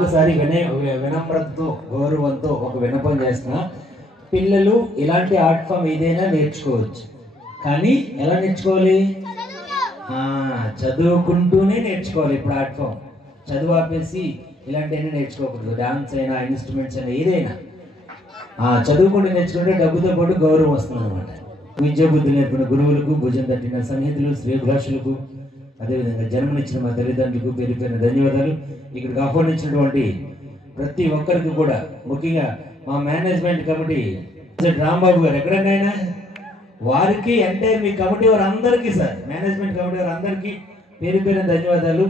ఒకసారి వినమ్రతతో గౌరవంతో ఒక విన్నపం చేస్తున్నా. పిల్లలు ఇలాంటి ఆర్ట్ ఫామ్ ఏదైనా నేర్చుకోవచ్చు, కానీ ఎలా నేర్చుకోవాలి? చదువుకుంటూనే నేర్చుకోవాలి. ఇప్పుడు ఆర్ట్ ఫామ్ చదువు ఆపేసి ఇలాంటివన్నీ నేర్చుకోకూడదు. డాన్స్ అయినా ఇన్స్ట్రుమెంట్స్ అయినా ఏదైనా చదువుకుంటూ నేర్చుకుంటే డబ్బుతో పాటు గౌరవం వస్తుంది అనమాట. విద్యా బుద్ధి నేర్పిన గురువులకు, భుజం తట్టిన స్నేహితులు, శ్రేయభిలాషులకు, అదేవిధంగా జన్మనిచ్చిన మా తల్లిదండ్రులకు పేరు పేరున ధన్యవాదాలు. ఇక్కడికి ఆహ్వానించినటువంటి ప్రతి ఒక్కరికి కూడా, ముఖ్యంగా మా మేనేజ్మెంట్ కమిటీ రాంబాబు గారు ఎక్కడైనా వారికి అంటే మీ కమిటీ వారందరికీ, సార్ మేనేజ్మెంట్ కమిటీ వారందరికీ పేరు పేరున ధన్యవాదాలు.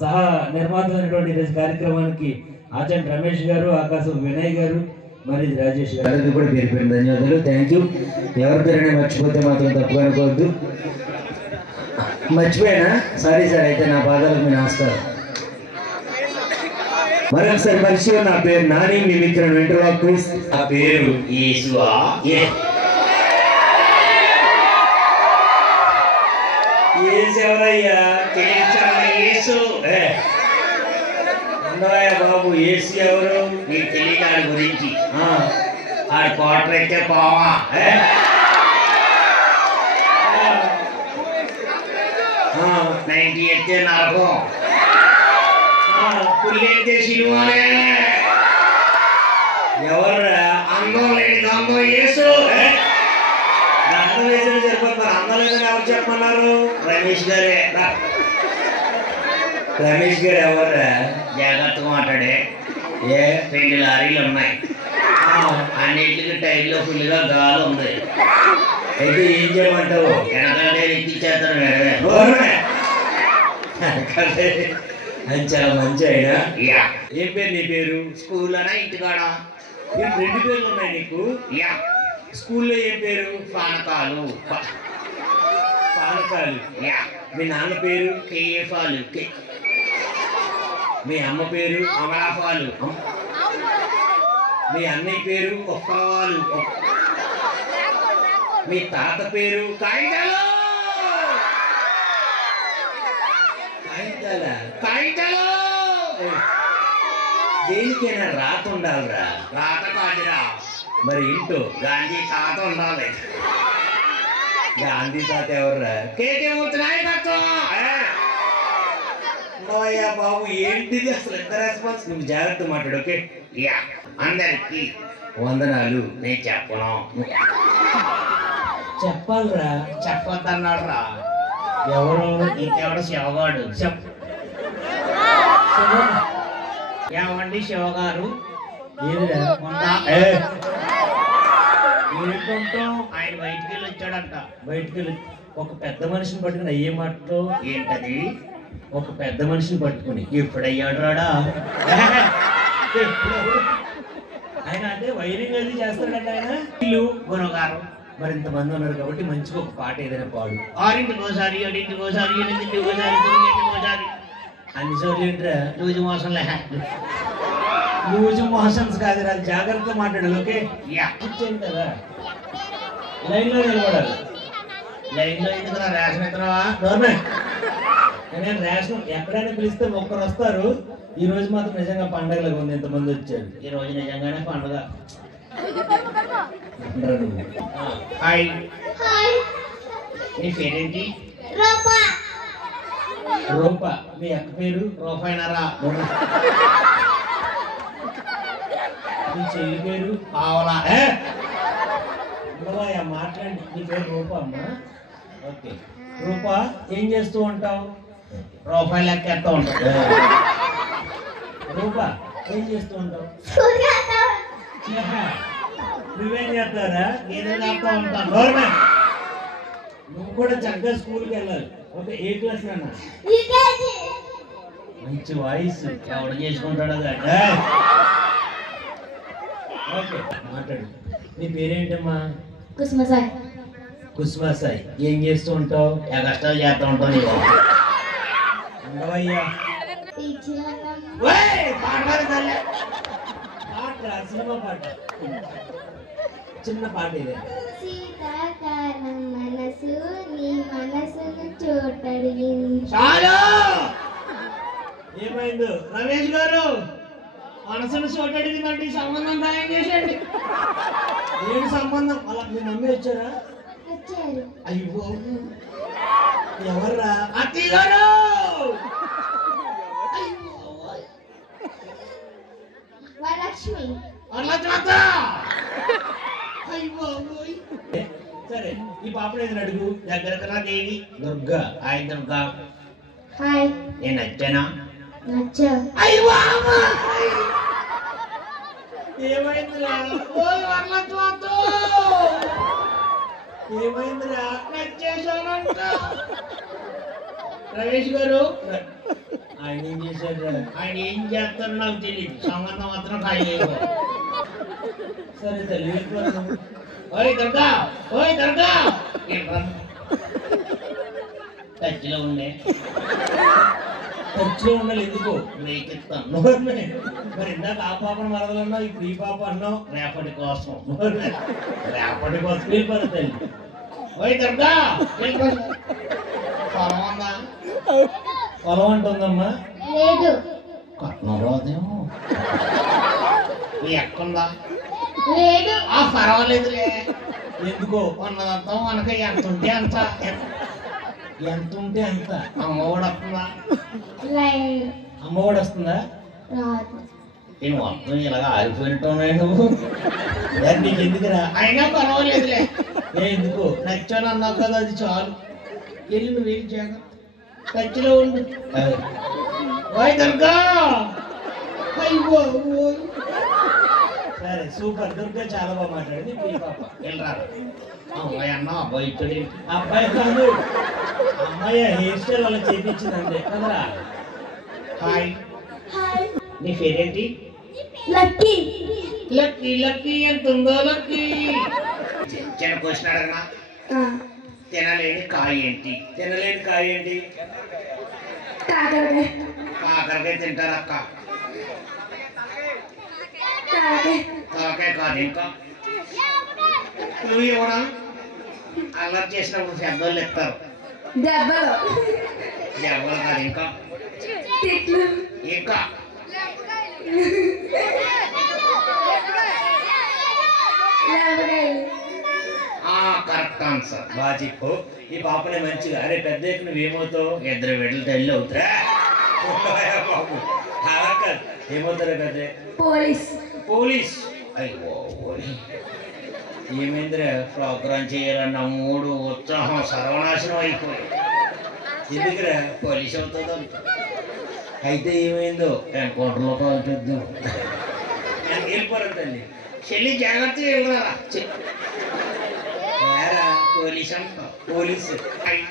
సహా నిర్మాతమైనటువంటి ఈరోజు కార్యక్రమానికి ఆచార్య రమేష్ గారు, ఆకాశం వినయ్ గారు, మరి రాజేష్ గారికి కూడా పేరు పేరున ధన్యవాదాలు. Thank you. ఎవరి పేరైనా మర్చిపోతే మాత్రం తప్పుగా అనుకోవద్దు. మర్చిపోయానా? సారీ సార్, అయితే నా పాదాలకు మీ నమస్కారం. మరొకసారి పరిచయం. నా పేరు నాని, మీ మిత్రుడు వెంటర్వాక్విస్. నా పేరు యేసువా. ఎవరయ్యా? యేసు అందరయ్య బాబు, ఏసు ఎవరు? నీకు తెలియదు గురించి. ఆడు క్వార్టర్ అయితే పోవా, 90 అయితే నరకం, పుల్లి అయితే సినిమానే. ఎవర్రా? అందం లేని గంగం యేసు. దండం వేసిన సరిపోతున్నారు, అందం లేదని ఎవరు చెప్పమన్నారు? రమేష్ గారే. రమేష్ గారు ఎవర్రా? జాగ్రత్తగా మాట్లాడే. 2 లారీలు ఉన్నాయి, అన్నింటికి టైర్లో ఫుల్గా గాలి ఉంది. అయితే ఏం చేయమంటావు? వెనకాల ఎక్కిచ్చేస్తాను. అని చాలా మంచి అయినా. ఏం పేరు నీ పేరు? స్కూల్లోనా ఇంటికాడ? 2 పేర్లు ఉన్నాయి నీకు. స్కూల్లో ఏం పేరు? పానకాలు. పానకాలు. మీ నాన్న పేరు? కేఫాలు. మీ అమ్మ పేరు? అమలాపాలు. మీ అన్నయ్య పేరు? ఒక్కవాలు. మీ తాత పేరు? కాయింతలు. కాయింతలు. దేనికైనా రాత ఉండాలిరా. రాత కాదురా, మరి ఇంటో గాంధీ తాత ఉండాలి. గాంధీ తాత ఎవర్రా? కేకే మూర్తున్నాయి తక్కువ. అయ్యా బాబు, ఏంటిది అసలు ఎంత రెస్పాన్స్? నువ్వు జాగ్రత్త మాట్లాడు. ఓకే? అందరికి వందనాలు. నేను చెప్పను. చెప్పాలిరా. చెప్పొద్దన్నాడు రా. ఎవరు? ఇంకెవడు? శివగాడు. ఏమండి శివగారు? ఏదిరా? ఏంటంటాం? ఆయన బయటికి వెళ్ళి వచ్చాడంట. బయటికి వెళ్ళి ఒక పెద్ద మనిషిని పట్టుకుని అయ్యే మాటతో. ఏంటది? ఒక పెద్ద మనిషిని పట్టుకుని ఎప్పుడయ్యాడు రాడా? ఆయన అంటే వైరింగ్ అది చేస్తాడంట ఆయన. ఇల్లు గురుగారు మరి ఇంతమంది ఉన్నారు కాబట్టి మంచిగా ఒక పాట ఏదైనా పాడు. 6ఇంటికోసారి, 7ఇంటికోసారి, 8ఇంటికోసారి, 9ఇంటికోసారి. అన్ని చోట్ల ఏంట్రా? రోజు మోసంలే. లూజ్ మోషన్స్ కాదురా, జాగ్రత్తగా మాట్లాడాలి. ఓకే? కూర్చోండి కదా, లైన్ లో నిలబడాలి. లైన్ లో ఎందుకు రేషన్ ఎత్తనావా? నేను రేషన్ ఎక్కడైనా పిలిస్తే ఒక్కరు వస్తారు. ఈ రోజు మాత్రం నిజంగా పండగలాగా ఉంది, ఎంతమంది వచ్చారు. ఈ రోజు నిజంగానే పండుగ. హాయ్. నీ పేరేంటి? రూప. మీ అక్క పేరు? రూపాయినరా. మీ చెల్లి పేరు? పావలా. మాట్లాడి. నీ పేరు రూప అమ్మా? ఓకే. రూప, ఏం చేస్తూ ఉంటావు? రూపాయలు లెక్కేస్తూ ఉంటావు. రూప, ఏం చేస్తూ ఉంటావు? నువ్వేం చేస్తారా? ఏదో చేస్తూ ఉంటాను. నువ్వు కూడా చక్కగా స్కూల్కి వెళ్ళాలి. ఓకే? ఏ క్లాస్ నాన్న? మంచి వాయిస్. ఎవడు చేసుకుంటాడో గడ్డ. ఓకే, మాట్లాడు. నీ పేరేంటమ్మా? కుసుమసాయి. కుసుమసాయి. ఏం చేస్తూ ఉంటావు? కష్టాలు చేస్తూ ఉంటావు. నీకు ఉండవయ్యా. సినిమా పాట, చిన్న పాట ఇదే. శీతాకాలం మనసు నీ మనసును చోటడిగింది. చాలు. ఏమైందో రమేష్ గారు? మనసును చోటు అడిగిందండి సంబంధం ఖాయం చేసేయండి. ఏం సంబంధం? అలా మీ మమ్మీ వచ్చారా? వచ్చారు. అయ్యో ఎవర్రా? అత్తయ్య గారు వరలక్ష్మి. వరలక్ష్మత. అయ్యో సరే ఈ పాపను ఏదైనా అడుగు. దగ్గర దేవి దుర్గా. హాయ్ దుర్గా. హాయ్. నేను నచ్చానా? నచ్చావు. ఏమైందిరా? ఓయ్ వరలక్ష్మత. ఏమైందిరా? నచ్చేసానంట. రమేష్ గారు ఆయన ఏం చేశాడు? ఆయన ఏం చేస్తాడో నాకు తెలియదు. సంబంధం మాత్రం ఖాయం. సరే తల్లి వెళ్ళిపోతాను. ఓయ్ దుర్గా, ఓయ్ దుర్గా. టచ్లో ఉండే ఖర్చులో ఉండాలి. ఎందుకు? బ్రేక్ ఇస్తాను. మరి ఇందాక ఆ పాపను మరదలన్నావు, ఇప్పుడు ఈ పాప అన్నావు. రేపటి కోసం. రేపటి కోసం వెళ్ళిపోతా తల్లి. ఓయ్ దుర్గా, పొలం ఉందా? పొలం అంటుందమ్మా. లేదు. కట్నం రాదేమో. మీ ఎక్కుందా? లేదు. పర్వాలేదులే. ఎందుకో? ఉన్నదంతా మనకి ఎంత ఉంటే అంత. ఎంత ఉంటే అంత. అమ్మ కూడా వస్తుందా? లేదు. అమ్మఒడి వస్తుందా? రాదు. నేను మొత్తం ఇలాగ ఆరిపోయినట్టున్నాయి నువ్వు. మరి నీకు ఎందుకురా? అయినా పర్వాలేదులే. ఎందుకు? నచ్చాను అన్నావు కదా, అది చాలు. వెళ్ళి నువ్వు ఏం చేయక టచ్లో ఉండు. ఓయ్ దుర్గా. అయ్యో సరే సూపర్. దుర్గా చాలా బాగా మాట్లాడింది. ఇప్పుడు ఈ పాప వెళ్ళరా. అమ్మాయి అన్నా అబ్బాయి ఇచ్చాడు. అబ్బాయి కాదు, అమ్మాయి హెయిర్ స్టైల్ అలా చేపించింది అంతే కదరా. హాయ్. హాయ్. నీ పేరేంటి? లక్కీ. లక్కీ. లక్కీ ఎంత ఉందో లక్కీ. చిన్న క్వశ్చన్ అడగనా? తినలేని కాయ ఏంటి? తినలేని కాయ ఏంటి? కాకరకాయ. కాకరకాయ తింటారక్క. కాకరకాయ. కాకరకాయ కాదు. ఇంకా నువ్వు ఇవ్వడం అల్లరి చేసినప్పుడు పెద్దోళ్ళు ఇస్తారు. దెబ్బలు. దెబ్బలు కాదు. ఇంకా తిట్లు. ఇంకా లెమకాయలు. Correct answer. బాగా చెప్పు. ఈ పాపనే మంచిగా. అరే పెద్ద నువ్వేమవుతావు? ఇద్దరు బిడ్డలు తల్లి అవుతారా? బాబు అలా కాదు. ఏమవుతారా పెద్ద? పోలీస్. పోలీస్. అయ్యో ఏమైందిరా? ప్రోగ్రామ్ చేయాలన్న మూడు ఉత్సాహం సర్వనాశనం అయిపోయి ఎందుకురా? పోలీస్ అవుతుంది. అయితే ఏమైందో? ఎన్కౌంటర్లో కాల్చేద్దాం. వెళ్ళిపోరా తల్లి. చెల్లి జాగ్రత్తగా వెళ్ళరా. ఏరా? పోలీస్ అంటాం. పోలీసు. హాయ్.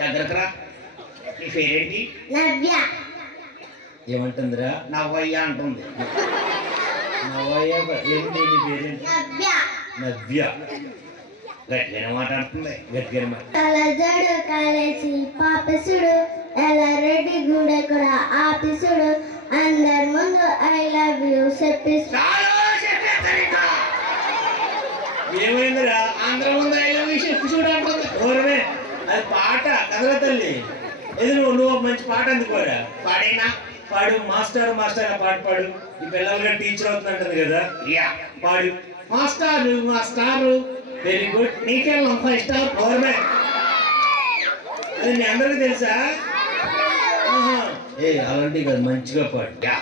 దగ్గరకు రా. నీ పేరేంటి? నవ్య. ఏమంటుందిరా? నవ్వయ్య అంటుంది. నవ్వయ్య. ఏమిటి నీ పేరేంటి? నవ్య. నవ్య. గట్టిగా మాట్లాడుతుంది. గట్టిగా మాట. కలజడు కాలేసి పాపసుడు ఎల్లారెడ్డి గూడ కూడా ఆఫీసుడు అందరి ముందు ఐ లవ్ యూ చెప్పిస్తూ. ఏమైందిరా? అందరం ముందు ఐ లవ్ యూ చెప్పి చూడంటుంది. ఓరమే అది పాట కదరా తల్లి. ఏది నువ్వు ఒక మంచి పాట అందుకోరా. పాడేనా? పాడు. మాస్టర్ మాస్టర్ ఆ పాట పాడు. ఈ పిల్లలుగా టీచర్ అవుతుందంటది కదా. యా పాడు. మాస్టారు మాస్టారు. Very good. నీకెళ్ళం 5 స్టార్. ఓరమే అది మీ అందరికీ తెలుసా? ఏ అలాంటివి కాదు, మంచిగా పాడు. యా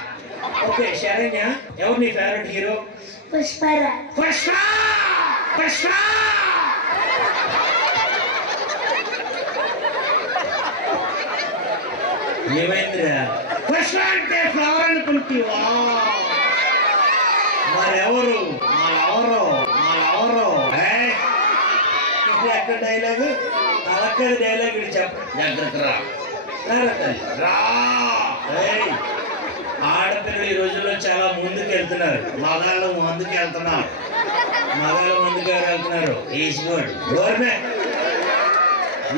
ఓకే శరణ్య, ఎవరు నీ ఫేవరెట్ హీరో? పుష్పరాజ్. పుష్ప. పుష్ప. ఏమైందిరా? పుష్ప అంటే ఫ్లవర్ అనుకుంటావా? మరెవరు? మరెవరు? ఎక్కడ డైలాగు? అలక్కడి డైలాగ్ ఇది చెప్ప. దగ్గరకు రా. రా. ఏయ్, ఆడపిల్లలు ఈ రోజుల్లో చాలా ముందుకు వెళ్తున్నారు. మగాళ్ళు ముందుకు వెళ్తున్నాం. మగాళ్ళు ముందుకు వెళ్తున్నారు. Is good. గవర్నమే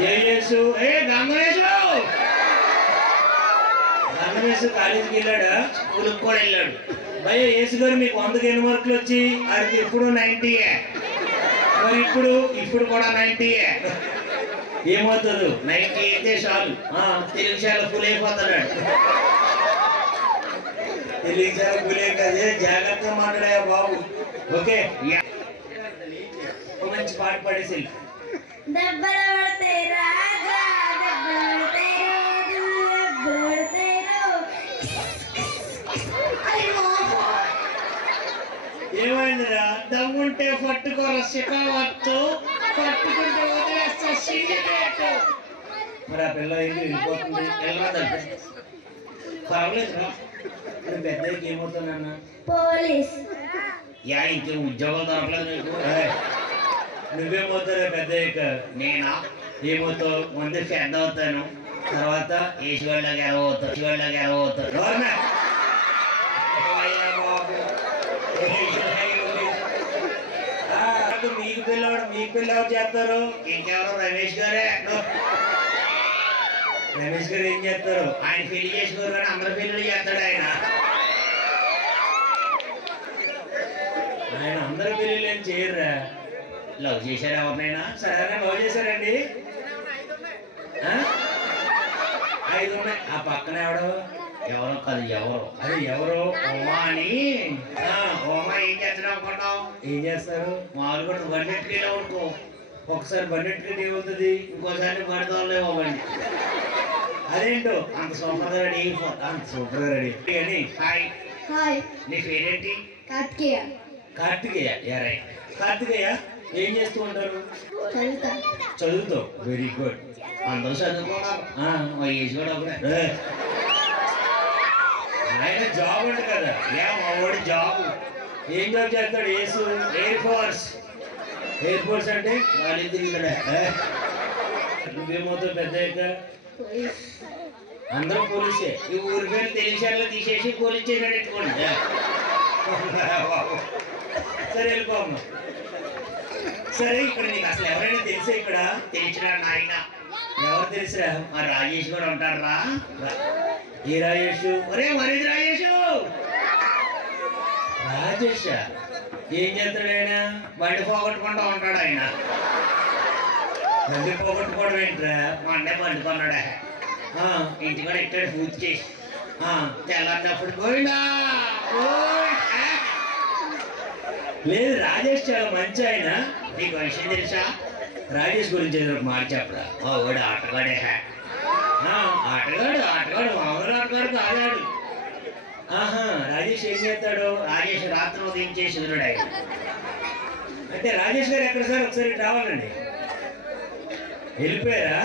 యేసు. గంగేశు గంగమేసు కాలేజీకి వెళ్ళాడా? స్కూల్కి కూడా వెళ్ళాడు. భయ్య యేసు గారు మీకు 100కి ఎన్ని మార్కులు వచ్చి? ఆడికి ఎప్పుడు 90. మరి ఇప్పుడు కూడా 90. ఏమవుతుంది? 90 అయితే చాలు. తెలుగు శాల ఫుల్ అయిపోతున్నాడు. తెలియచారు గులే కదే జాగ్రత్తగా మాట్లాడా బాబు. ఓకే మంచి పాట పాడేసి దెబ్బలు పడతాయి రాజా, దెబ్బలు పడతాయి రోజు, దెబ్బలు పడతాయి ఏమైందిరా? దమ్ముంటే పట్టుకోర శిఖావత్తు, పట్టుకుంటే వదిలేస్తా సిగరెట్. మరి ఆ పిల్ల ఏంటి వెళ్ళిపోతుంది? వెళ్ళరాదంటే పర్వాలేదురా. ఇప్పుడు పెద్దకి ఏమవుతానన్న? పోలీస్. ఇంకేం ఉద్యోగాలు దొరకలేదు నీకు? నువ్వేమవుతారా పెద్దయ్యాక? నేనా? ఏమవుతావు? ముందు పెద్ద అవుతాను, తర్వాత ఈశ్వర్లోకి ఎలవవుతాను, ఈశ్వర్లోకి ఎలవవుతాను. మీకు పిల్లవాడు చేస్తారు. ఇంకెవరు? రమేష్ గారే. రమేష్ గారు ఏం చేస్తారు? ఆయన పెళ్లి చేసుకోరు కానీ అందరు పెళ్లి చేస్తాడు ఆయన. ఆయన అందరి పెళ్ళిళ్ళు ఏం చేయరురా. లవ్ చేశారు ఎవరినైనా? సరే లవ్ చేశారండి. 5 ఉన్నాయి. ఆ పక్కన ఎవడో ఎవరో కాదు, ఎవరు అది ఎవరో ఉమా అని. ఉమా ఏం చేస్తాడు అనుకున్నావు? ఏం చేస్తారు? మామూలుగా నువ్వు బండి ఎట్టుకెళ్ళి అనుకో, ఒకసారి బండి ఎట్టుకుంటే ఏమవుతుంది? ఇంకోసారి బండి తోలేమో బండి. అదేంటో అంత సూపర్ గా రెడీ అయిపోతా. అంత సూపర్ గా రెడీ అని. Hi, hi. నీ పేరేంటి? కార్తికేయ. కార్తికేయ. ఎరై కార్తికేయ ఏం చేస్తూ ఉంటారు? చదువుతా. చదువుతావు. Very good. అందరూ చదువుకున్నారు. మా ఏజ్ కూడా ఒకటే. ఆయన జాబ్ అంట కదా. మా వాడు జాబ్. ఏం జాబ్ చేస్తాడు? Air force. ఎయిర్ ఫోర్స్ అంటే గాలి తిరుగుతాడా? నువ్వేమవుతావు పెద్దయ్యాక? పోలీస్. అందరూ పోలీసే. ఈ ఊరి పేరు తెలిసేలా తీసేసి పోలీస్ స్టేషన్ పెట్టుకోండి. సరే వెళ్ళిపోమ్మా. సరే, ఇక్కడ నీకు అసలు ఎవరైనా తెలిసే? ఇక్కడ తెలిసిరా నాయన? ఎవరు తెలుసురా? మా రాజేష్ కూడా ఉంటారా? ఏ రాజేష్? ఒరే మరి రాజేష్, రాజేష్ ఏం చేస్తాడు ఆయన? బండి పోగొట్టుకుంటూ ఉంటాడు ఆయన. బండి పోగొట్టుకోవడం ఏంట్రా? మండే బండి కొన్నాడా? ఇంటి కూడా ఇక్కడ పూజ చేసి తెల్లన్నప్పుడు పోయినా. లేదు, రాజేష్ చాలా మంచి ఆయన. నీకు విషయం తెలుసా? రాజేష్ గురించి ఏదో ఒక మాట చెప్పరా. మా వాడు ఆటగాడే. ఆటగాడు మామూలు ఆటగాడు కాదాడు. ఆహా, రాజేష్ ఏం చేస్తాడు? రాజేష్ రాత్రి ఉదయం చేసి వదిలాడు. అంటే రాజేష్ గారు ఎక్కడ సార్? ఒకసారి రావాలండి. వెళ్ళిపోయారా?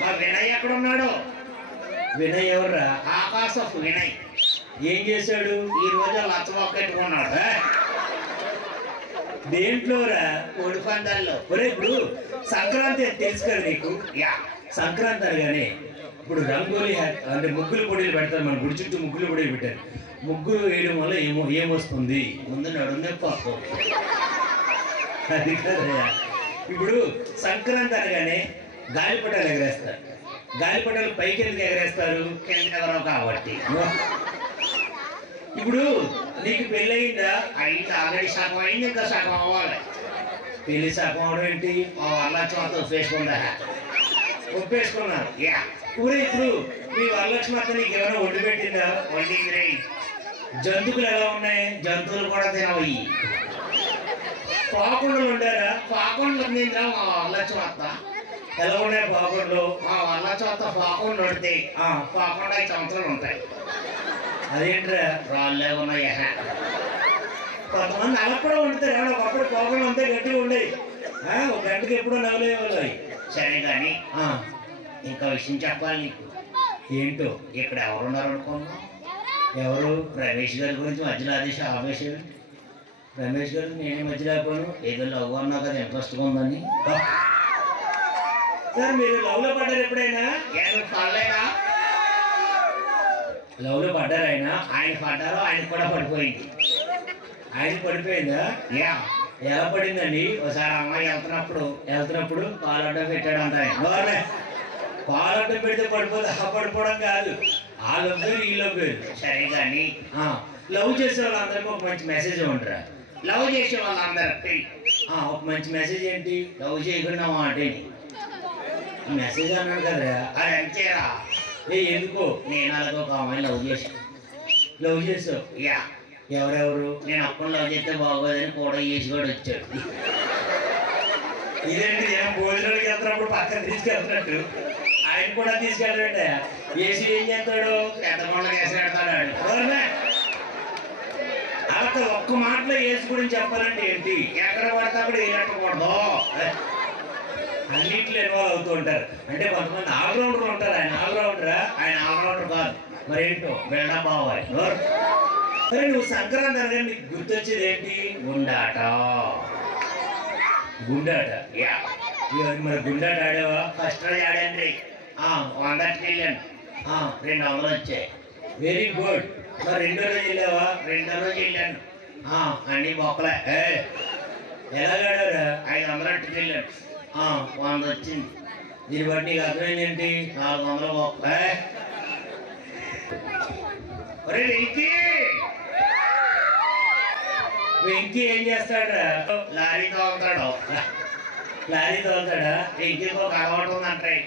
మా వినయ్ ఎక్కడ ఉన్నాడు? వినయ్ ఎవర్రా? ఆకాశపు వినయ్. ఏం చేశాడు? ఈ రోజు లచ్చమొక్కెట్టుకున్నాడు. దేంట్లోరా? కోడి పందాల్లో. ఒరే, ఇప్పుడు సంక్రాంతి అని తెలుసు కదా నీకు? సంక్రాంతి అనగానే ఇప్పుడు రంగోలీ అంటే ముగ్గులు పొడిలు పెడతారు. మన గుడి చుట్టూ ముగ్గులు పొడిలు పెట్టారు. ముగ్గులు వేయడం వల్ల ఏమొస్తుంది? ముందు నడునే పాపం. అది కదయ్యా. ఇప్పుడు సంక్రాంతి అనగానే గాలిపటాలు ఎగరేస్తారు. గాలిపటాలు పైకి ఎందుకు ఎగరేస్తారు? కింద ఎవరో కాబట్టి. ఇప్పుడు నీకు పెళ్ళయిందా? అయింది, ఆల్రెడీ సగం అయింది, ఇంకా సగం అవ్వాలి. పెళ్లి సగం అవడం ఏంటి? మా వల్ల చోత ఒప్పేసుకుందా? ఒప్పేసుకున్నారు. ఊరే, ఇప్పుడు మీ వరలక్ష్మి అత్త నీకు ఏమైనా వండి పెట్టిందా? వండింది రే. జంతువులు ఎలా ఉన్నాయి? జంతువులు కూడా తినవయి. పాకుండలు ఉండారా? పాకుండా తిందా మా వల్ల చోత. ఎలా ఉన్నాయి పాకుండలు? మా వల్ల చోత పాకుండా వండితే పాకుండా 5 సంవత్సరాలు ఉంటాయి. అదేంట్రా? రాళ్ళే ఉన్నాయి. కొంతమంది అలా కూడా వండుతారు. ఒకప్పుడు పాకుండలు అంతా గట్టిగా ఉండేవి. ఒక గంటకి ఎప్పుడో నవ్వులేవాళ్ళు. సరే కానీ ఇంకా విషయం చెప్పాలి నీకు. ఏంటో? ఇక్కడ ఎవరున్నారు అనుకున్నావు? ఎవరు? రమేష్ గారి గురించి మధ్యలో ఆవేశం. రమేష్ గారు నేనే మధ్యలో అయిపోను. ఏదో లవ్ అన్నావు కదా, ఇంట్రెస్ట్గా ఉందని. సార్, మీరు లవ్ లో పడ్డారు ఎప్పుడైనా? ఏదో పడలేదా? లవ్ లో పడ్డారు ఆయన? ఆయన పడ్డారు, ఆయన కూడా పడిపోయింది. ఆయన పడిపోయిందా? ఎలా పడిందండి? ఒకసారి అమ్మాయి వెళ్తున్నప్పుడు కాలడ్డ పెట్టాడు అంత. పాలడ్డం పెడితే పడిపోతే పడిపోవడం కాదు. ఆ లవ్ ఈ లవ్. సరే కానీ లవ్ చేసే వాళ్ళందరికీ ఒక మంచి మెసేజ్ ఉంటారా? లవ్ చేసే వాళ్ళందరికీ ఒక మంచి మెసేజ్ ఏంటి? లవ్ చేయకుండా అంటే మెసేజ్ అన్నాడు కదా. అది అంతేరా. ఎందుకో? నేను అలాగే ఒక అమ్మాయి లవ్ చేసి లవ్ చేసావు. యా. ఎవరెవరు? నేను అప్పుడు లవ్ చేస్తే బాగోదని కూడా ఏసి కూడా వచ్చాడు. ఇదేంటి ఏం భోజనానికి వెళ్తున్నప్పుడు పక్కన తీసుకెళ్తున్నట్టు ఆయన కూడా తీసుకెళ్ళాడంటే ఏసీ ఏం చేస్తాడు? ఎంతకుండా వేసి పెడతాడు ఆయన. అలా ఒక్క మాటలో ఏసు గురించి చెప్పాలంటే ఏంటి? ఎక్కడ పడితే అక్కడ వేయకూడదు. అన్నింటిలో ఇన్వాల్వ్ అవుతూ ఉంటారు. అంటే కొంతమంది ఆల్రౌండర్లు ఉంటారు. ఆయన ఆల్రౌండరా? ఆయన ఆల్రౌండర్ కాదు. మరేంటో బిల్డప్ అవ్వాలి. సరే నువ్వు సంక్రాంతి అనగా నీకు గుర్తొచ్చేది ఏంటి? గుండాట. గుండాట. యా. మరి గుండాట ఆడావా? ఫస్ట్ రోజు ఆడండి 100కి వెళ్ళాను. 200 వచ్చాయి. Very good. మరి రెండో రోజు వెళ్ళావా? రెండో రోజు వెళ్ళాను. అన్ని మొక్కలే. ఎలాగాడారా? 500కి వెళ్ళాను. 100 వచ్చింది. దీన్ని బట్టి నీకు అర్థమైంది ఏంటి? 400 మొక్క. ఒరే వెంకీ ఏం చేస్తాడా? లారీ తోలుతాడు. లారీ తోలుతాడా? వెంకీకి ఒక అలవాటు ఉంది అంటాయి.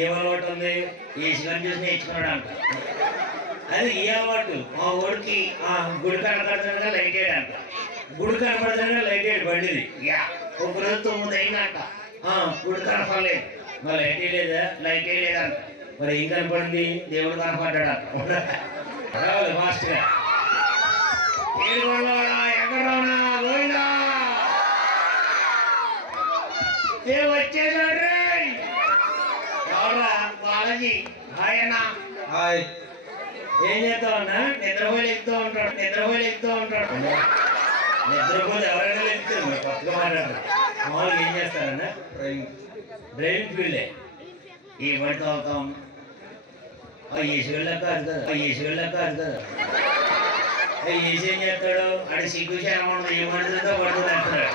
ఏం అలవాటు ఉంది? ఏసుకొని చూసి నేర్చుకున్నాడు అంట. అది ఈ అలవాటు మా ఊరికి గుడి కనపడుతుండగా లైట్ వేయడంట. గుడి కనపడుతుండగా లైట్ వేయడు బండిది. యా. ఒక రోజు 9 అయిందంట. గుడి కనపడలేదు. మరి లైట్ వేయలేదా? లైట్ వేయలేదంట. మరి ఏం కనపడింది? దేవుడు కనపడ్డాడు అంట. రావాలి మాస్టర్ గా. వచ్చేసాడు ఎవరా? బాలాజీ. హాయ్ అన్న. హాయ్. ఏం చేస్తావన్నా? నిద్రపోయి ఎక్కుతూ ఉంటాడు. నిద్రపోతే ఎవరైనా ఎక్కుతారు. మరి కొత్తగా మాట్లాడతారు. మామూలుగా ఏం చేస్తారన్నా? డ్రైవింగ్ ఫీల్డే. ఈ పడితే అవుతాం. ఏసుకెళ్ళాక కాదు కదా. ఏసీ ఏం చేస్తాడు? ఆడ సిగ్గు చేరం ఉండదు. ఏ పడుతుందో పడుతుంది అంటున్నాడు.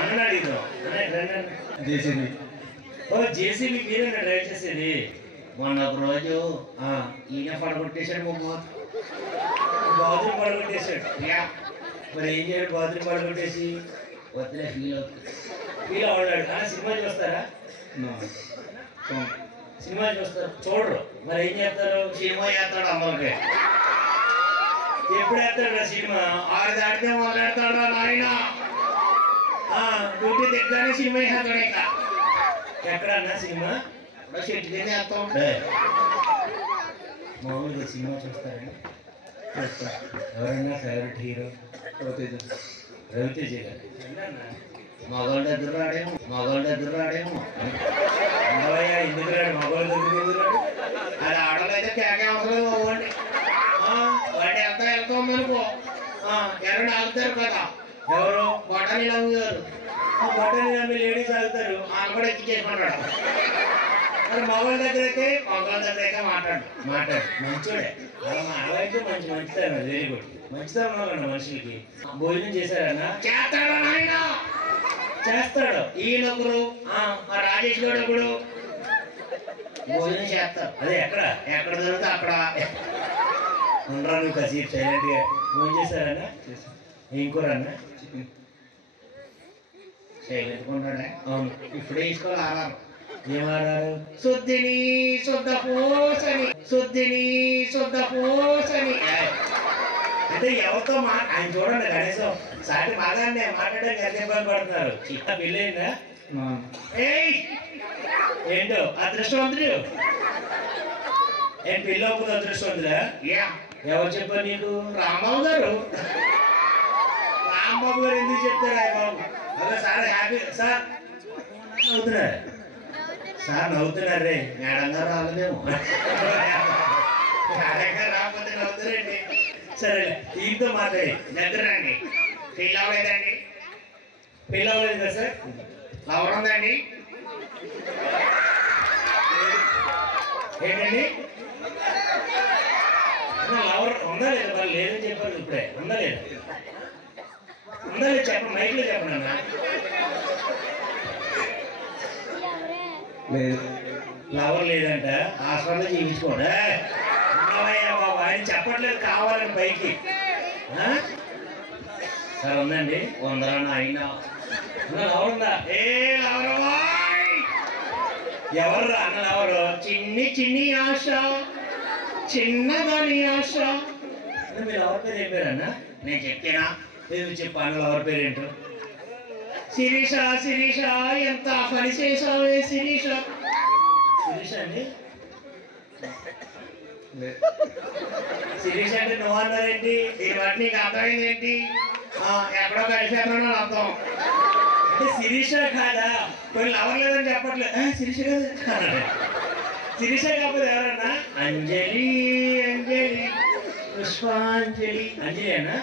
అన్న అడిగిద్దాం. జేసీబీ. జేసీబీ మీరేనా డ్రైవ్ చేసేది? మొన్న ఒక రోజు ఈయన పడగొట్టేశాడు. బాత్రూమ్ పడగొట్టేశాడు. మరి ఏం చేయాలి? బాత్రూమ్ పడగొట్టేసి వద్దులే ఫీల్ అవ్వడాడు. సినిమా చూస్తారా? సినిమా చూస్తారు. చూడరు. మరి ఏం చేస్తారు? సినిమా చేస్తాడు. అందరికి ఎప్పుడు వేస్తాడు సినిమా? 6 దాటితే మొదలెడతాడు నాయన. డ్యూటీ దగ్గరనే సినిమా వేస్తాడు. ఇంకా ఎక్కడన్నా సినిమా షెట్ కింద వేస్తా ఉంటాడు. మామూలుగా సినిమా చూస్తారండి. ఎవరన్నా ఫేవరెట్ హీరో? రవితేజ గారు. మగవాళ్ళ దగ్గర రాడేమో. ఎందుకు రాడు? మగవాళ్ళ దగ్గర ఎందుకు రాడు? అది ఆడవాళ్ళు అయితే కేకే అవసరం పోవండి. వాడి ఎంత ఉందనుకో ఎవరు ఆగుతారు కదా. ఎవరు? బొటానీ నమ్మి గారు. బొటానీ నమ్మి లేడీస్ ఆగుతారు. ఆయన కూడా ఎక్కి చేసుకుంటాడు. మరి మగవాళ్ళ దగ్గర అయితే మాట్లాడు మంచోడే. అలాగే మంచితనం. Very good. మంచితనం ఉండాలన్న మనుషులకి. భోజనం చేశారన్నా? చేస్తాడు. ఈయనొకరు రాజేష్ గౌడ్ ఒకడు భోజనం చేస్తారు. అదే ఎక్కడ దొరికితే అక్కడ ఉండరా? నువ్వు కాసేపు సైలెంట్ గా భోజనం చేశారన్నా? ఇంకోరన్నా? సైలెంట్ ఉన్నాడా? అవును. ఇప్పుడే తీసుకోవాలి ఆరారు. ఏం ఆరారు? శుద్ధిని శుద్ధ పూసని. అంటే ఎవరితో ఆయన చూడండి కనీసం సాటి మాగానే మాట్లాడడానికి ఎంత ఇబ్బంది పడుతున్నారు. చిన్న పెళ్ళైందా? ఏంటో అదృష్టవంతుడు. ఏం పెళ్ళి అవ్వదు అదృష్టవంతుడా? ఎవరు చెప్పారు నీకు? రాంబాబు గారు ఎందుకు చెప్తారు? అయ్య బాబు అదే సార్ హ్యాపీ. సార్ నవ్వుతున్నారే. మేడం గారు రాలేదేమో. రాకపోతే నవ్వుతారండి. సరే దీంతో మాట్లాడి దగ్గర రండి. పెళ్ళి అవ్వలేదండి? పెళ్ళి అవ్వలేదు కదా సార్? లవర్ ఉందండి? ఏంటండి? లవర్ ఉందా లేదా? వాళ్ళు లేదని చెప్పారు. ఇప్పుడే ఉందా లేదా? చెప్పండి. మైక్లో చెప్పండి అన్న. లవర్ లేదంట. హాస్పిటల్లో జీవించుకోండి. బాబు ఆయన చెప్పట్లేదు కావాలని పైకి. సార్ ఉందండి. ఉందా అయినా లవర్ ఉందా? ఎవరు అన్నది ఎవరు? చిన్ని చిన్ని ఆశ, చిన్నదాని ఆశ. మీరు ఎవరి పేరు చెప్పారన్నా? నేను చెప్పానా? మీరు చెప్పు అన్నది ఎవరి పేరేంటో? శిరీష. శిరీష ఎంత పని చేసావే శిరీష. శిరీష అండి? శిరీష అంటే నువ్వు అన్నారేంటి? దీని బట్టి నీకు అర్థమైంది ఏంటి? ఎక్కడో కలిసేద్దాం అర్థం. అంటే శిరీష కాదా? కొన్ని లవర్ లేదని చెప్పట్లేదు. శిరీష కాదు. శిరీష కాకపోతే ఎవరన్నా? అంజలి. అంజలి, పుష్పాంజలి. అంజలి అన్నా?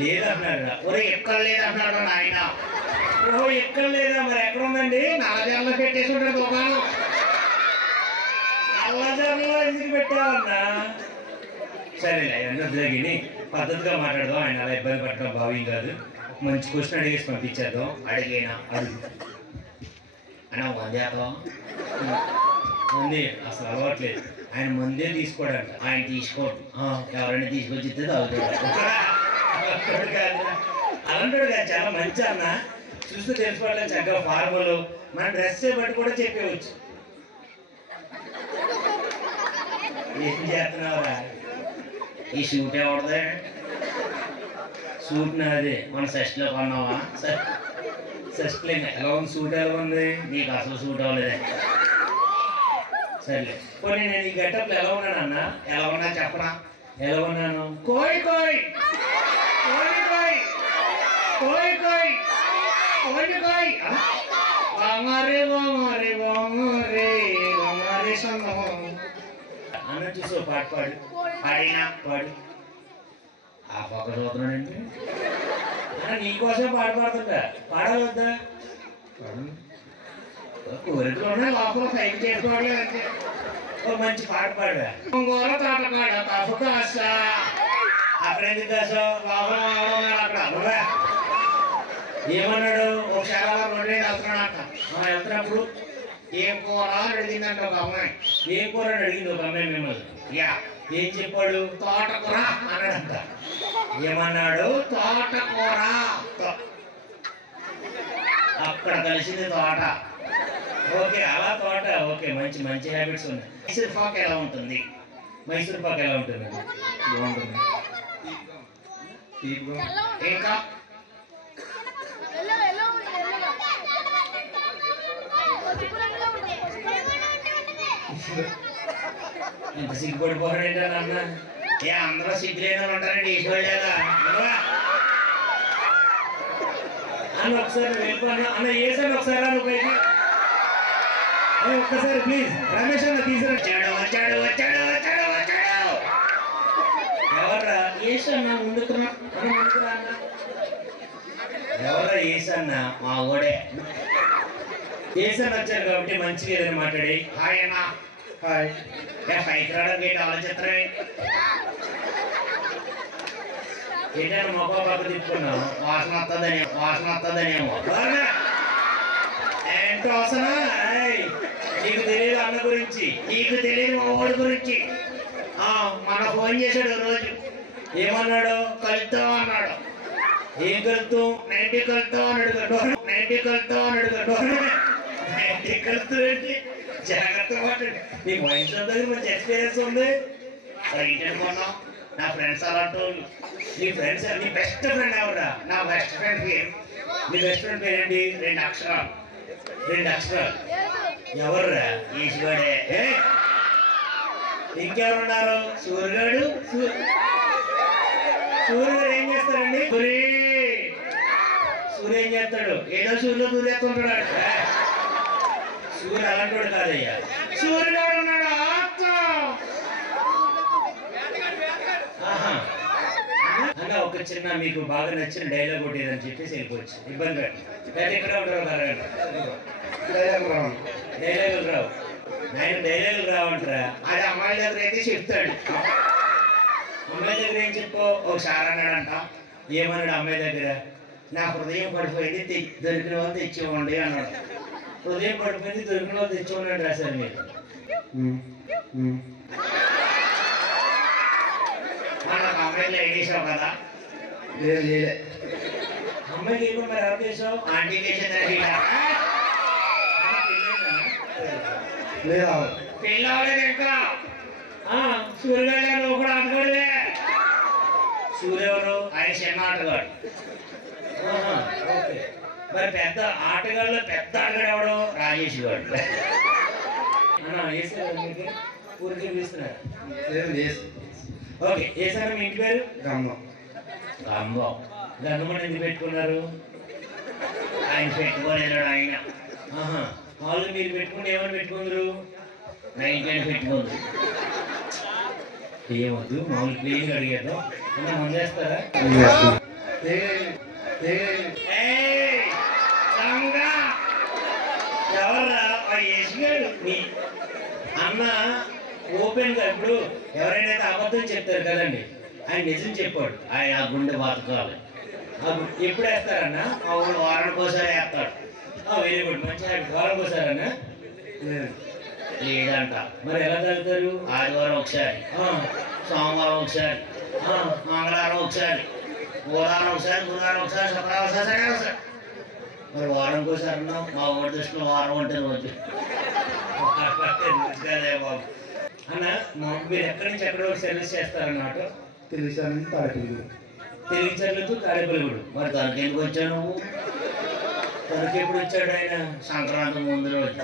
లేదన్నాడు. ఒరే ఎక్కడ లేదన్నాడు నాయన. ఓహో ఎక్కడ లేదా? మరి ఎక్కడ ఉందండి? నల్లజర్లో పెట్టేసి ఉంటాడు దుకాణం. నల్లజర్లో ఎందుకు పెట్టావన్నా? సరే అవన్నీ జరిగి పద్ధతిగా మాట్లాడదాం. ఆయన అలా ఇబ్బంది పడటం భావ్యం కాదు. మంచి క్వశ్చన్ అడిగేసి పంపించేద్దాం. అడిగేనా అడుగు అన్నా. మందేద్దాం. మంది అసలు అలవాట్లేదు. ఆయన మందే తీసుకోడంట. ఆయన తీసుకోడు. ఎవరైనా తీసుకొచ్చి ఇస్తే తాగుతాడు. అలాంటాడు కదా. చాలా మంచి అన్న. చూస్తూ తెలుసుకోవట్లేదు. చక్కగా ఫార్మల్ మన డ్రెస్ బట్టి కూడా చెప్పేవచ్చు. ఏం చేస్తున్నావురా? ఈ సూట్ ఎవడదే? సూట్ నాదే. మన షష్ట్లో కొన్నావా? షష్ట్లో ఎలా ఉంది? సూట్ ఎలా ఉంది? నీకు అసలు సూట్ అవ్వలేదే. సర్లే పోనీ నేను ఈ గెటప్లో ఎలా ఉన్నాను అన్న? ఎలా ఉన్నా చెప్పరా? ఎలా ఉన్నాను? కోయ్ కోయ్ కోయ్ కోయ్ కోయ్ కోయ్ కోయ్ కోయ్ వామరే వామరే వామరే వామరే సంగం అన్న. చూసో పాట పాడు. పాడినా పాడు. ఆ పక్క చూస్తున్నాడంటే అన్న నీకోసం పాట పాడుతుంటా. పాడవద్దా? కోరికలు ఉన్నాయి లోపల సైన్ చేసుకోవట్లేదు అంతే. ఓ మంచి పాట పాడవా? తోటకాడ కాసు కాస. అక్కడ ఎందుకు కాసో? లోపల అక్కడ ఏమన్నాడు? ఒకసారి రెండు వెళ్తున్నాడు. వెళ్తున్నప్పుడు ఏం కూర అని అడిగిందంట ఒక అమ్మాయి. ఏం కూర అని అడిగింది ఒక అమ్మాయి మిమ్మల్ని. ఏం చెప్పాడు? తోటకూర అన్నాడంట. ఏమన్నాడు? తోటకూర. అక్కడ కలిసింది తోట. ఓకే అలా తోట. ఓకే మంచి మంచి హ్యాబిట్స్ ఉన్నాయి. మైసూర్ పాక్ ఎలా ఉంటుంది? మైసూర్ పాక్ ఎలా ఉంటుంది? బాగుంటుంది. ఇంకా ఎంత సిగ్గుపడిపోతాడు అన్న. అందరూ సిగ్గులేని ఉంటారండి. ఈశ్వరులేదా అన్న? ఒకసారి వెళ్ళిపోయినా అన్న. ఏసాను ఒకసారి నువ్వు పైకి. ఒక్కసారి ప్లీజ్ రమేష్ అన్న తీసుకురా. వచ్చాడు వచ్చాడు వచ్చాడు వచ్చాడు వచ్చాడు. ఎవర్రా? ఏసన్న ముందుకున్నా. ముందుకురా అన్న. ఎవరా ఏసన్న? మా ఓడే. ఏసన్న వచ్చారు కాబట్టి మంచిగా ఏదైనా మాట్లాడి. హాయ్ అన్న. హాయ్. పైకి రావడానికి ఏంటి ఆలోచిస్తున్నాయి? ఏంటన్నా మొక్క పక్క తిప్పుకున్నావు? వాసన వస్తుందనేమో. ఏంటో వాసన? నీకు తెలియదు అన్న గురించి, నీకు తెలియదు మా ఓడి గురించి. మన ఫోన్ చేశాడు రోజు. ఏమన్నాడు? కలుద్దాం అన్నాడు. ఏం కలుద్దాం? 90 కలుద్దాం అని అడుగుతాడు. 90 కలుద్దాం అని అడుగుతాడు. 90 కలుద్దాం. జాగ్రత్త మాట్లాడు. నీకు వైన్ షాప్ దగ్గర మంచి ఎక్స్పీరియన్స్ ఉంది. ఇంటికి కొన్నాం. నా ఫ్రెండ్స్ అలాంటి వాళ్ళు. నీ ఫ్రెండ్స్ నీ బెస్ట్ ఫ్రెండ్ ఎవరా? నా బెస్ట్ ఫ్రెండ్ పేరు. నీ బెస్ట్ ఫ్రెండ్ పేరేంటి? 2 అక్షరాలు. 2 అక్షరాలు. ఎవర్రా? ఈశ్వరుడే. ఇంకెవరున్నారు? సూర్యుడు. సూర్యుడు ఏం చేస్తాడండి? సూర్య ఏం చేస్తాడు? ఏదో సూర్యుడు దూరేస్తుంటాడు. సూర్యుడు అలాంటి వాడు కాదయ్యా. సూర్యుడు ఉన్నాడు. అన్న ఒక చిన్న మీకు బాగా నచ్చిన డైలాగ్ ఒకటి ఏదని చెప్పేసి వెళ్ళిపోవచ్చు. ఇబ్బంది పెట్టండి. ఎక్కడ ఉంటారు? డైలాగులు రావు. ఆయన డైలాగులు రావంటారా? అది అమ్మాయి దగ్గర అయితే చెప్తాడు. అమ్మాయి దగ్గర ఏం చెప్పు? ఒకసారి అన్నాడంట. ఏమన్నాడు అమ్మాయి దగ్గర? నా హృదయం పడిపోయింది, దొరికిన వాళ్ళు తెచ్చివ్వండి అన్నాడు. హృదయం పడిపోయింది, దొరికిన వాళ్ళు తెచ్చివ్వండి రాశారు మీరు. మనకు అమ్మాయిలు ఏడేసావు కదా? అమ్మాయికి ఏమో మరి ఎవరు చేసావు? ఆంటీకి వేసింది. లేదా పెళ్ళి అవ్వలేదు ఇంకా. సూర్యగారు కూడా ఆటగాడులే. సూర్య ఎవరు? ఆయన చిన్న ఆటగాడు. ఓకే. మరి పెద్ద ఆటగాళ్ళు పెద్ద ఆటగాడు ఎవడు? రాజేష్ గారు. వేసారు మీకు ఊరికి పిలుస్తున్నారు. లేదు ఓకే, వేసారా? మీ ఇంటి పేరు? గమ్మం. రాంబాబు గంగమ్మని ఎందుకు పెట్టుకున్నారు? ఆయన పెట్టుకోలేదు. ఆయన వాళ్ళు మీరు పెట్టుకుంటే ఏమని పెట్టుకుందరు? 19 పెట్టుకుంది. ఏమొద్దు, మామూలు ప్లేన్ అడిగారు. ముందేస్తారా? ఎవర్రా వేసిగాడు? అన్న ఓపెన్ గా ఇప్పుడు ఎవరైనా అబద్ధం చెప్తారు కదండి, ఆయన నిజం చెప్పాడు. ఆయన ఆ గుండె బతకాలి. ఎప్పుడు వేస్తారన్న? మా ఊళ్ళు వారానికి ఒకసారి వేస్తాడు. వెరీ గుడ్, మంచి హ్యాబిట్. వారానికి ఒకసారన్నా? లేదంట. మరి ఎలా చదువుతారు? ఆదివారం ఒకసారి, సోమవారం ఒకసారి, మంగళవారం ఒకసారి, బుధవారం ఒకసారి, గురువారం ఒకసారి, శుక్రవారం ఒకసారి, శనివారం ఒకసారి. మరి వారానికి ఒకసారి అన్నాం. మా ఊరి దృష్టిలో వారం అంటే రోజు. అదే బాబు. అన్న మీరు ఎక్కడి నుంచి ఎక్కడ వరకు సర్వీస్ చేస్తారన్నమాట? తెలిసాను తాటిల్లు. తెలుగు చర్లతో తాడేపల్లిగూడు. మరి తనకి ఎందుకు వచ్చావు నువ్వు? తనకి ఎప్పుడు వచ్చాడు ఆయన? సంక్రాంతి ముందు రోజు.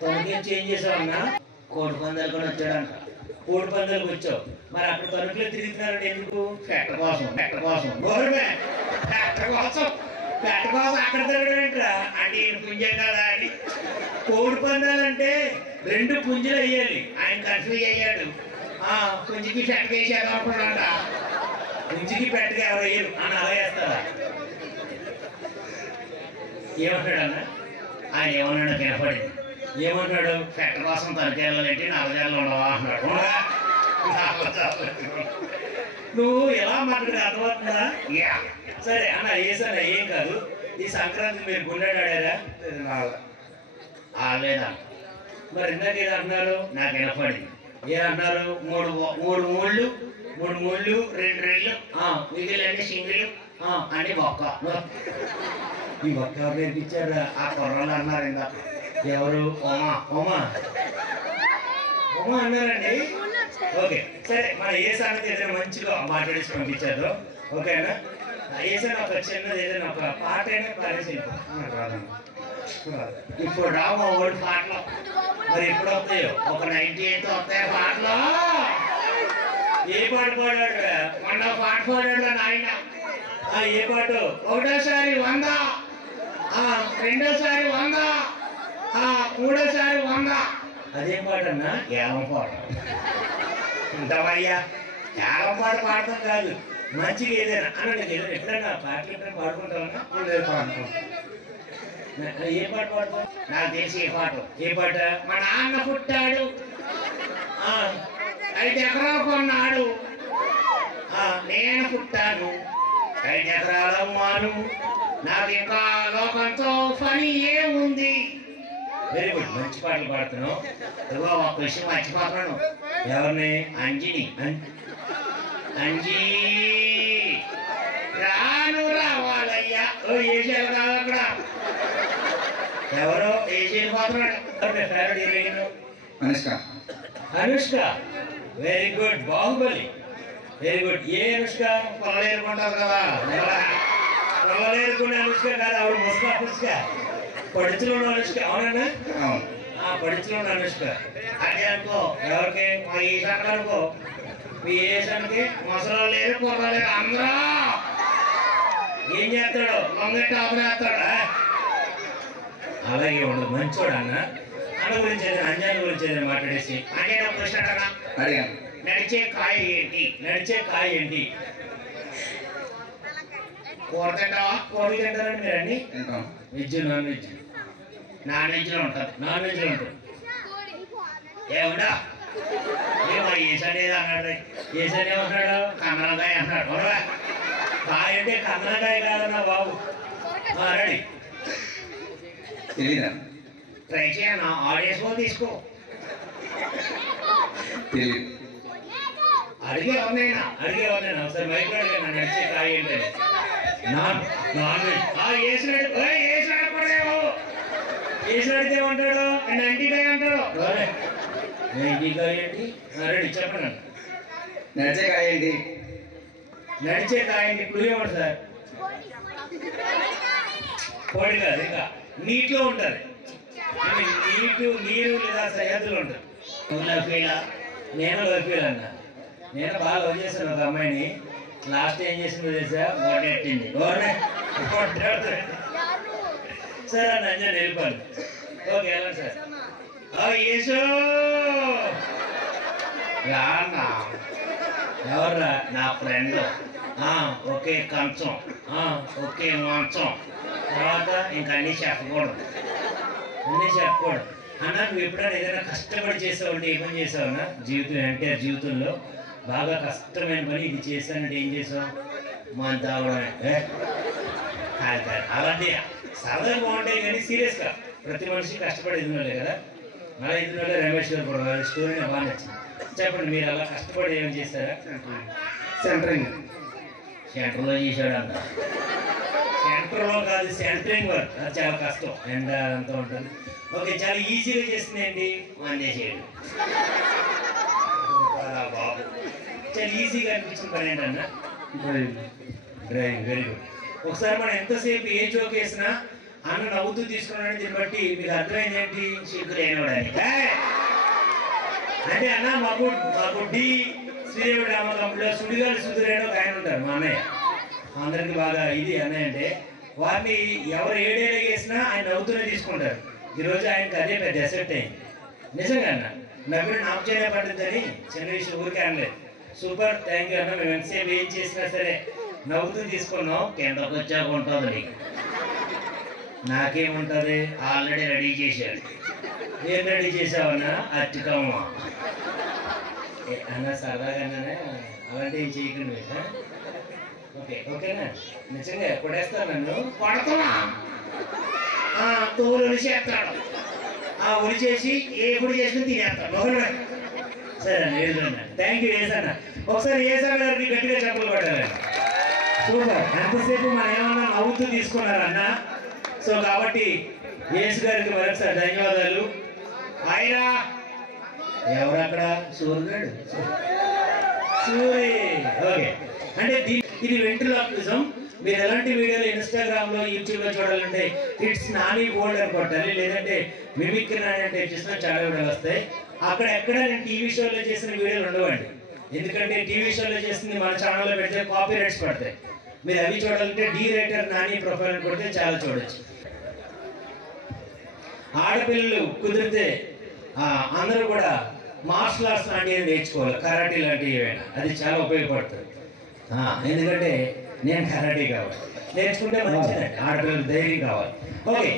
తనకి ఏం చేంజ్ చేసావన్నా? కోడి పందాలు కూడా వచ్చాడంట. కోడి పందాలకు వచ్చావు. మరి అక్కడ తణుకులో తిరుగుతున్నారండి ఎందుకు? పెట్ట కోసం. గవర్నమెంట్ పెట్ట కోసం అక్కడ తిరగడం ఏంట్రా? అంటే పుంజే కదా అని. కోడి పందాలంటే 2 పుంజులు వేయాలి. ఆయన కన్ఫ్యూజ్ అయ్యాడు. పుంజికి పెట్ట వేసాడు అనుకున్నాడ. పుంజికి పెట్టగా ఎవరు వేయరు అని అలా వేస్తారా? ఏమంటాడు అన్న? ఆయన ఏమన్నాడు కనపడింది. ఏమంటాడు? పెట్ట కోసం తనకేళ్ళంటే నల్లజాలు ఉండవా అన్నాడు. నువ్వు ఎలా మాట్లాడే అర్థమవుతుందా? యా. సరే అన్న, ఏసన్న ఏం కాదు. ఈ సంక్రాంతి మీరు గుండాడారా? లేదా మరి ఇందాక ఏదో అన్నారు? నాకు వినపడింది. ఏ అన్నారు? మూడు మూళ్ళు 2 రెళ్ళు, మిగిలిన సింగిల్ అని బొక్క. ఈ ఒక్క ఎవరు నేర్పించారా? ఆ కుర్రలు అన్నారు ఇందాక. ఎవరు? ఉమా అన్నారండి. ఓకే, సరే. మన ఏ సంగతి ఏదైనా మంచిగా మాట్లాడేసి పంపించారు. ఓకేనా? ఏసైనా ఒక చిన్నది ఏదైనా ఒక పాట అయినా పాడేసి. ఇప్పుడు రావు మా ఓడి పాటలు. మరి ఎప్పుడు వస్తాయో? ఒక 98 వస్తాయి పాటలు. ఏ పాట పాడాడు? మొన్న పాట పాడాడు నాయన. ఏ పాట? ఒకటోసారి 100, రెండోసారి 100, మూడోసారి 100. అదేం పాట అన్నా? ఏలం పాట. ఉంటావయ్యా, చాలా పాట పాడతాం కాదు, మంచిగా ఏదైనా అనండి. ఎప్పుడైనా పాటలు ఎప్పుడైనా పాడుకుంటావన్నా? ఏ పాట పాడతావు? నాకు తెలిసి ఏ పాట. ఏ పాట? మా నాన్న పుట్టాడు, 5 ఎకరాలు కొన్నాడు, నేను పుట్టాను, 5 ఎకరాలు అమ్మాను, నాకు ఇంకా లోకంతో పని ఏముంది. వెరీ గుడ్, మంచి పాటలు పాడుతున్నావు. ఇదిగో ఒక విషయం మర్చిపోతున్నాను. ఎవరిని? అంజిని. అంజీ రావాలయ్యా. ఏసీలు కాదు అక్కడ. ఎవరో ఏసీలు పోతున్నాడు. Favourite heroine? Anushka. Very good. Baahubali. Very good. ఏ అనుష్క? పొలలేరుకుంటారు కదా. పొలలేరుకునే అనుష్క కాదు, ఆవిడ ముస్కా అనుష్క. పడుచులో ఉన్న అనుష్క. అవునన్నా? పడుచులో ఉన్న అనుష్క. అదే అనుకో. ఎవరికి? మా ఈశాఖలు అనుకో. మీ ఏసానికి ముసలు లేరు, కుర్రలేరు, అందరూ ఏం చేస్తాడు? లొంగెట్టి ఆపరేస్తాడు. అలాగే ఉండదు, మంచోడు అన్న. అన్న గురించి ఏదైనా, అంజాన్ గురించి ఏదైనా మాట్లాడేసి. అంటే నా ప్రశ్న అడిగాను. నడిచే కాయ ఏంటి? నడిచే కాయ ఏంటి? కూర తింటావా? కోడి తింటారండి మీరు అన్ని? తింటాం. Veg, non veg? నాన్ వెజ్లో ఉంటుంది. నాన్ వెజ్లో ఉంటుంది. ఏముండా ఏమో ఈసారి అన్నాడు. ఏసని ఏమంటున్నాడు? కన్నలకాయ అన్నాడు. కాయ అంటే కన్నకాయ కాదన్నా బాబు. రెడీ? తెలీదా? ట్రై చేయను. ఆడియన్స్ తీసుకో. తెలీదు. అడిగే ఎవరినైనా అడిగే వాళ్ళని ఒకసారి మైక్లో అడిగాను, నడిచే కాయ ఏంటని. నాన్ వెజ్ వేసినడితే ఏమంటాడు నంటికాయ అంటాడు. నంటికాయ ఏంటి రెడీ చెప్పండి. నడిచే కాయండి. నడిచే కాయండి ఇప్పుడు ఏమంటారు సార్? పొడి కాదు, ఇంకా నీటిలో ఉంటుంది. నీరు లేదా సరిహద్దులు ఉంటుంది. లఫీలా నేను లఫీల్ అన్నా. నేను బాగా లవ్ చేశాను ఒక అమ్మాయిని. లాస్ట్ ఏం చేసిందో తెలుసా? గొడ్డెట్టింది. సార్ అని అంజన్ వెళ్ళిపోను. ఓకే వెళ్ళండి సార్. యేసు రానా ఎవర్రా? నా ఫ్రెండ్. ఓకే కంచం, ఓకే మంచం. తర్వాత ఇంకా అన్నీ చెప్పకూడదు, అన్నీ చెప్పకూడదు అన్న. నువ్వు ఎప్పుడైనా ఏదైనా కష్టపడి చేసావంటే ఏ పని చేసావన్నా? జీవితం అంటే జీవితంలో బాగా కష్టమైన పని ఇది చేశానంటే ఏం చేసావు? మన తాగడమే. అలాంటి సరదా బాగుంటాయి కానీ సీరియస్గా ప్రతి మనిషి కష్టపడి ఎదురులే కదా. అలా ఎదురులే రమేష్ గారు కూడా వాళ్ళ స్టోరీ నాకు బాగా నచ్చింది. చెప్పండి, మీరు అలా కష్టపడి ఏం చేస్తారా? సెంటరింగ్. సెంటర్లో చేశాడంట. సెంటర్లో కాదు, సెంటరింగ్ వర్క్. అది చాలా కష్టం, ఎండ అంతా ఉంటుంది. ఓకే, చాలా ఈజీగా చేస్తుంది ఏంటి? మందే చేయడం. బాబు చాలా ఈజీగా అనిపించిన పని ఏంటన్నా? డ్రైవింగ్. Very good. ఒకసారి మనం ఎంతసేపు ఏ జోక్ వేసినా అన్న నవ్వుతూ తీసుకున్నాడని దీన్ని బట్టి మీకు అర్థమైంది ఏంటి? చిక్కు లేనివాడని. అంటే అన్న మాకు డి శ్రీదేవి రామకంలో సుడిగాలి సుధీరేణు ఒక ఆయన ఉంటారు, మా అన్నయ్య. అందరికి బాగా ఇది అన్నయ్య అంటే. వారిని ఎవరు ఏడేళ్ళు వేసినా ఆయన నవ్వుతూనే తీసుకుంటారు. ఈరోజు ఆయనకి అదే పెద్ద ఎసెప్ట్ అయింది. నిజంగా అన్న నవ్వుడు నాకు చేయలే పడుతుందని చిన్న విషయం ఊరికే అనలేదు. సూపర్, థ్యాంక్ యూ అన్న. మేము ఎంతసేపు ఏం చేసినా సరే నవ్వుతూ తీసుకున్నాం. కిందకు వచ్చాక ఉంటుంది నీకు. నాకేముంటుంది? ఆల్రెడీ రెడీ చేశాడు. ఏం రెడీ చేసావన్నా? అట్టికమ్మ అన్న. సరదాగా అన్నానే, అలాంటి ఏం చేయకండి. ఓకే ఓకేనా? నిజంగా కొడేస్తాను నన్ను. కొడతావా? తోలు ఉలిచేస్తాడు. ఉలిచేసి ఏ గుడి చేసుకుని తినేస్తాడు. సరే వేసన్న. Thank you వేసన్న. ఒకసారి వేసన్న గారికి గట్టిగా చెప్పులు పట్టాలి. సూపర్. ఎంతసేపు మనం ఏమన్నా నవ్వుతూ తీసుకున్నారన్నా. సో కాబట్టి యేసు గారికి మరొకసారి ధన్యవాదాలు. ఆయరా ఎవరక్కడ? సూర్యుడు. ఓకే, అంటే ఇది వెంట్రులాక్విజం. మీరు ఎలాంటి వీడియోలు ఇన్స్టాగ్రామ్లో యూట్యూబ్లో చూడాలంటే ఇట్స్ నాని గోల్డ్ అని కొట్టాలి, లేదంటే మిమిక్రీ నాని అంటే చూసినా చాలా వీడియోలు వస్తాయి. అక్కడ ఎక్కడ నేను టీవీ షోలో చేసిన వీడియోలు ఉండవండి. ఎందుకంటే టీవీ షోలో చేసింది మన ఛానల్లో పెడితే కాపీ రైట్స్ పడతాయి. మీరు అవి చూడాలంటే డి రైటర్ నాని ప్రొఫైల్ కొడితే చాలా చూడొచ్చు. ఆడపిల్లలు కుదిరితే అందరూ కూడా మార్షల్ ఆర్ట్స్ లాంటివి నేర్చుకోవాలి. కరాటే లాంటివి ఏమైనా, అది చాలా ఉపయోగపడుతుంది. ఎందుకంటే నేను కరాటే కావాలి, నేర్చుకుంటే మంచిదండి. ఆడపిల్లలకు ధైర్యం కావాలి. ఓకే.